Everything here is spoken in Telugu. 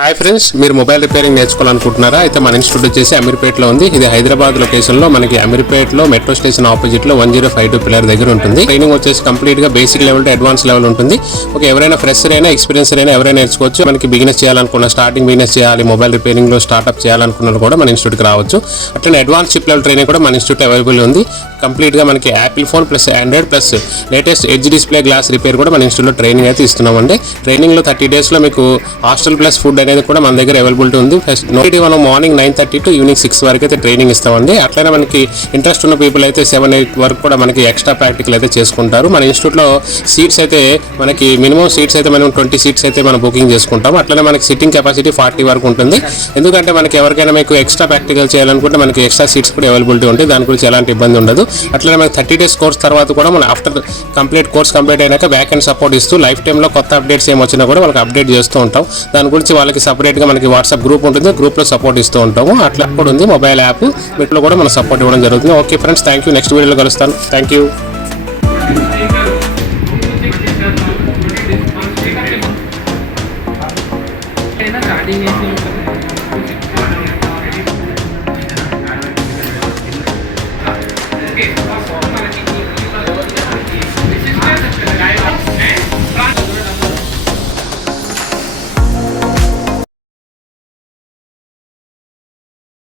హాయ్ ఫ్రెండ్స్, మీరు మొబైల్ రిపేరింగ్ నేర్చుకోవాలనుకుంటున్నారా? అయితే మన ఇన్స్టిట్యూట్ వచ్చేసి అమీర్పేటలో ఉంది. ఇది హైదరాబాద్ లొకేషన్లో మనకి అమీర్పేటలో మెట్రో స్టేషన్ ఆపోజిట్లో 1052 పిల్లర్ దగ్గర ఉంటుంది. ట్రైనింగ్ వచ్చేసి కంప్లీట్గా basic level to advance level ఉంటుంది. ఓకే, ఎవరైనా ఫ్రెషర్ అయినా ఎక్స్పీరియన్సర్ అయినా ఎవరైనా నేర్చుకోవచ్చు. మనకి బిజినెస్ చేయాలనుకున్న, స్టార్టింగ్ బిజినెస్ చేయాలి, మొబైల్ రిపేరింగ్లో స్టార్ట్అప్ చేయాలనుకున్న కూడా మన ఇన్స్టిట్యూట్కి రావచ్చు. అట్లనే అడ్వాన్స్ చిప్ లెవెల్ ట్రైనింగ్ కూడా మన ఇన్స్టిట్యూట్ అవైలబుల్ ఉంది. కంప్లీట్గా మనకి Apple phone plus Android plus latest edge display glass repair కూడా మన ఇన్స్టిట్యూట్లో ట్రైనింగ్ అయితే ఇస్తున్నామండి. ట్రైనింగ్లో 30 డేస్లో మీకు హాస్టల్ ప్లస్ ఫుడ్ అనేది కూడా మన దగ్గర అవైలబిలిటీ ఉంది. మనం మార్నింగ్ 9:30 టు ఈవినింగ్ 6 వరకు అయితే ట్రైనింగ్ ఇస్తామండి. అట్లనే మనకి ఇంట్రెస్ట్ ఉన్న పీపుల్ అయితే 7-8 వరకు కూడా మనకి ఎక్స్ట్రా ప్రాక్టికల్ అయితే చేసుకుంటారు. మన ఇన్స్టిట్యూట్లో సీట్స్ అయితే మనకి మినిమం సీట్స్ అయితే మనం 20 సీట్స్ అయితే మనం బుకింగ్ చేసుకుంటాం. అట్లనే మనకి సిట్టింగ్ కెపాసిటీ 40 వరకు ఉంటుంది. ఎందుకంటే మనకి ఎవరికైనా మీకు ఎక్స్ట్రా ప్రాక్టికల్ చేయాలనుకుంటే మనకి ఎక్స్ట్రా సీట్స్ కూడా అవైలబిలిటీ ఉంటాయి. దాని గురించి ఎలాంటి ఇబ్బంది ఉండదు. అట్లనే మనకి 30 డేస్ కోర్స్ తర్వాత కూడా మనం ఆఫ్టర్ కోర్స్ కంప్లీట్ అయినాక బ్యాక్ అండ్ సపోర్ట్ ఇస్తూ లైఫ్ టైంలో కొత్త అప్డేట్స్ ఏమొచ్చినా కూడా వాళ్ళకి అప్డేట్ చేస్తూ ఉంటాం. దాని గురించి వాళ్ళకి సపరేట్గా మనకి వాట్సాప్ గ్రూప్ ఉంటుంది. గ్రూప్లో సపోర్ట్ ఇస్తూ ఉంటాము. అట్లా కూడా ఉంది. మొబైల్ యాప్ వీటిలో కూడా మనం సపోర్ట్ ఇవ్వడం జరుగుతుంది. Okay friends, thank you. Next వీడియోలో కలుస్తాను. Thank you. गाड़ी